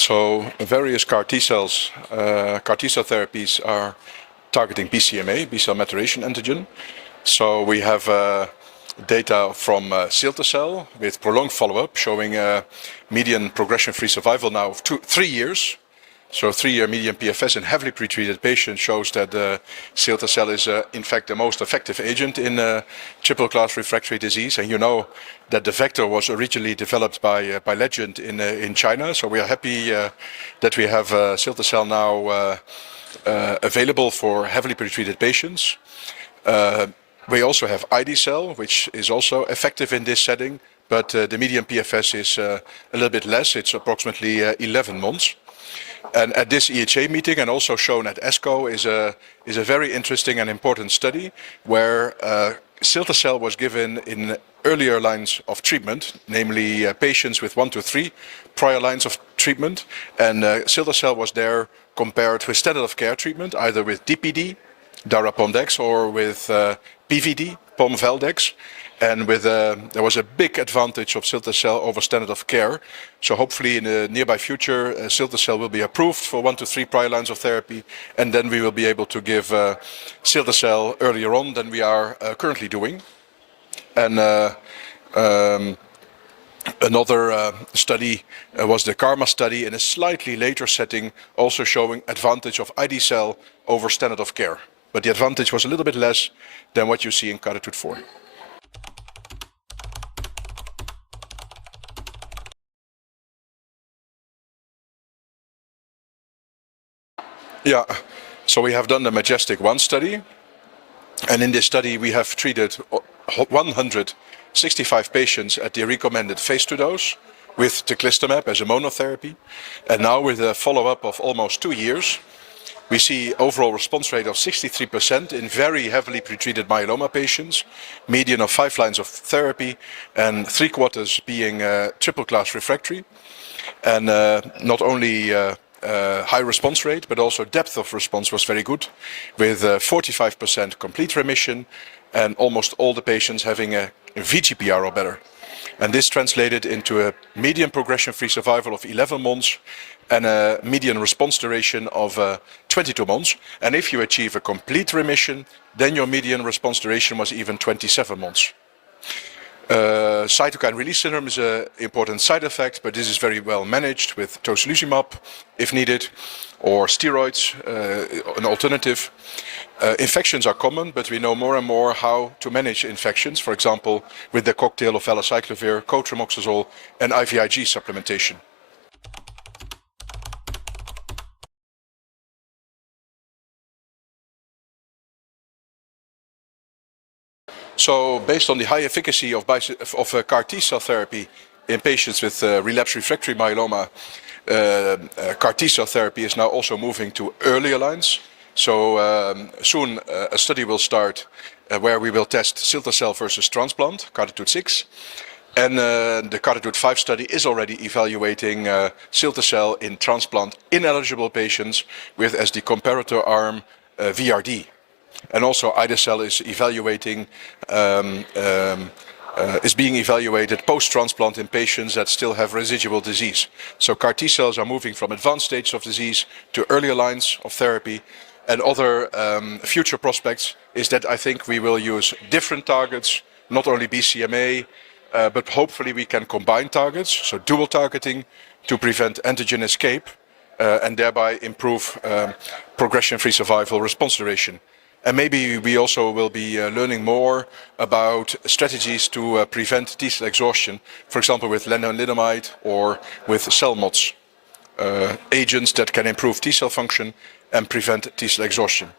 So various CAR T cells, CAR T cell therapies are targeting BCMA, B-cell maturation antigen. So we have data from cilta-cel with prolonged follow-up showing median progression-free survival now of 3 years. So 3-year median PFS in heavily pretreated patients shows that cilta-cel is in fact the most effective agent in triple-class refractory disease. And you know that the vector was originally developed by Legend in China. So we are happy that we have cilta-cel now available for heavily pretreated patients. We also have ide-cel, which is also effective in this setting, but the median PFS is a little bit less. It's approximately 11 months. And at this EHA meeting, and also shown at ESCO, is a very interesting and important study where cilta-cel was given in earlier lines of treatment, namely patients with 1 to 3 prior lines of treatment. And cilta-cel was there compared with standard of care treatment, either with DPD, Dara-Pom-Dex, or with PVD, Pom-Val-Dex. And there was a big advantage of cilta-cel over standard of care. So hopefully in the nearby future, cilta-cel will be approved for 1 to 3 prior lines of therapy. And then we will be able to give cilta-cel earlier on than we are currently doing. And another study was the KARMA study in a slightly later setting, also showing advantage of ide-cel over standard of care. But the advantage was a little bit less than what you see in CARTITUDE-4. Yeah, so we have done the MajesTEC-1 study, and in this study we have treated 165 patients at the recommended phase 2 dose with teclistamab as a monotherapy, and now with a follow-up of almost 2 years, we see overall response rate of 63% in very heavily pretreated myeloma patients, median of 5 lines of therapy, and 3/4 being triple-class refractory, and not only high response rate, but also depth of response was very good, with 45% complete remission and almost all the patients having a VGPR or better. And this translated into a median progression-free survival of 11 months and a median response duration of 22 months. And if you achieve a complete remission, then your median response duration was even 27 months. Cytokine release syndrome is an important side effect, but this is very well managed with tocilizumab if needed, or steroids, an alternative. Infections are common, but we know more and more how to manage infections, for example, with the cocktail of valacyclovir, cotrimoxazole, and IVIG supplementation. So based on the high efficacy of CAR T cell therapy in patients with relapsed refractory myeloma, CAR T cell therapy is now also moving to earlier lines. So soon a study will start where we will test cilta-cel versus transplant, CARTITUDE-6. And the CARTITUDE-5 study is already evaluating cilta-cel in transplant ineligible patients with, as the comparator arm, VRD. And also ide-cel is being evaluated post-transplant in patients that still have residual disease. So CAR T cells are moving from advanced stages of disease to earlier lines of therapy. And other future prospects is that I think we will use different targets, not only BCMA, but hopefully we can combine targets, so dual targeting, to prevent antigen escape and thereby improve progression-free survival response duration. And maybe we also will be learning more about strategies to prevent T-cell exhaustion, for example with lenalidomide or with CELMoDs, agents that can improve T-cell function and prevent T-cell exhaustion.